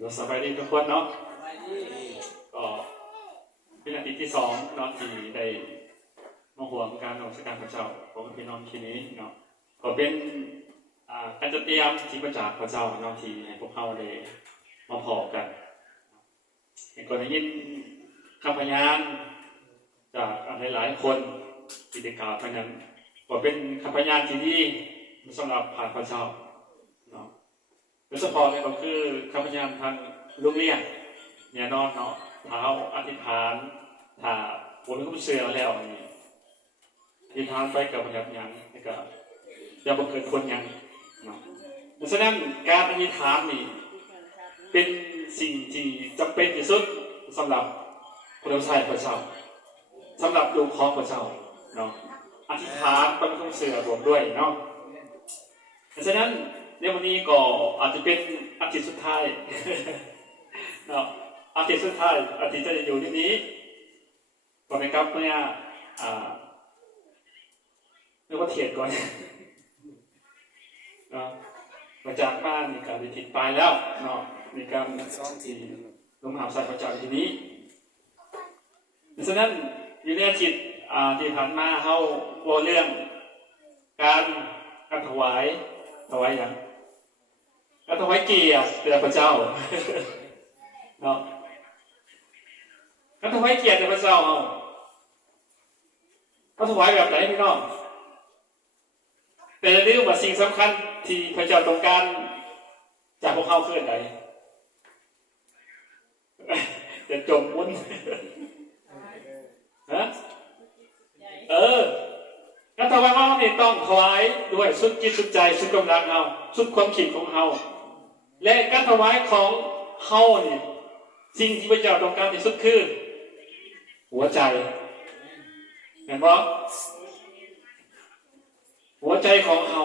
เราสบายดีทุกคนเนาะก็เป็นอาทิตย์ที่2เนาะที่ได้มาห่วงการนมัสการพระเจ้าของพี่น้องที่นี้เนาะก็เป็นการจะเตรียมที่ประจากพระเจ้าเนาะที่ให้พวกเขาได้มาพอกันก็ได้ยินคำพยานจากหลายๆคนที่ได้กล่าวไปนั้นก็เป็นคำพยานที่ดีสำหรับผ่านพระเจ้าเนาะโดยเฉพาะเลยก็คือคำพยานทางลูกเลี้ยงเนี่ยนอนเนาะเท้าอธิษฐานถ้าผมไม่คุ้มเสือแล้วนี่อธิษฐานไปกับพยานยังนี่ก็จะบังเกิดคนยังเนาะดังนั้นการอธิษฐานนี่เป็นสิ่งที่จำเป็นที่สุดสำหรับคนชายพระเจ้าสำหรับลูกของพระเจ้าเนาะอธิษฐานต้องคุ้มเสือรวมด้วยเนาะดังนั้นในวันนี้ก็อาจจะเป็นอาทิตย์สุดท้ายเนาะอาทิตย์สุดท้ายอาทิตย์จะอยู่ที่นี้ก่อนนะครับเมื่อเรียกว่าเทียนก่อนเนาะมาจากบ้านมีการติดไปแล้วเนาะมีการซ่องทีลงหาสายประจักษ์ที่นี้ดังนั้นอยู่ในอาทิตย์ที่ผ่านมาเขาว่าเรื่องการถวายอย่างการถวายเกียรติแด่พระเจ้าเนาะการถวายเกียรติแด่พระเจ้าเขาถวายแบบไหนพี่น้องแต่เรื่องว่าสิ่งสำคัญที่พระเจ้าต้องการจากพวกเขาคืออะไรจะจมมุนฮะการถวายเราเนี่ยต้องถวายด้วยสุดจิตสุดใจสุดกำลังเราสุดความคิดของเราและการถวายของเขาเนี่ยสิ่งที่พระเจ้าต้องการที่สุดคือหัวใจเห็นไหมหัวใจของเรา